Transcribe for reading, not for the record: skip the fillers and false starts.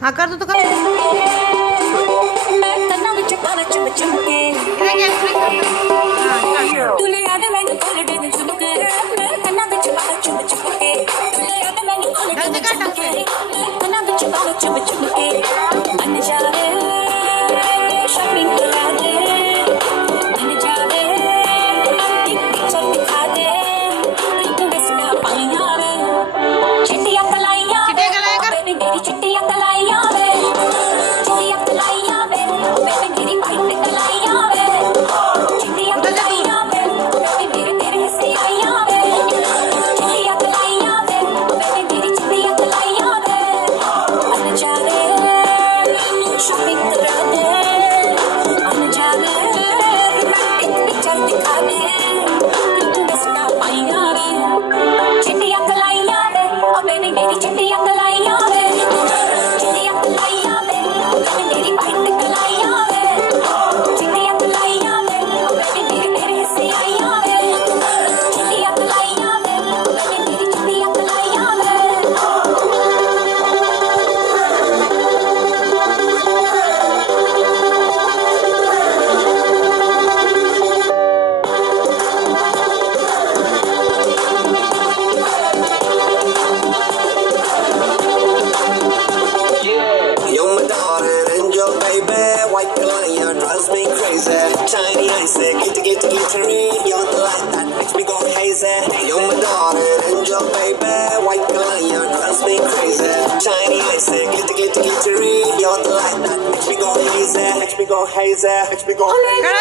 हाँ कर दो तो कर। Shiny eyes, glittery. You're the light that makes me go hazy. You're my darling angel, baby. White lion drives me crazy. Shiny eyes, glittery. You're the light that makes me go hazy. Makes me go hazy. Makes me go hazy.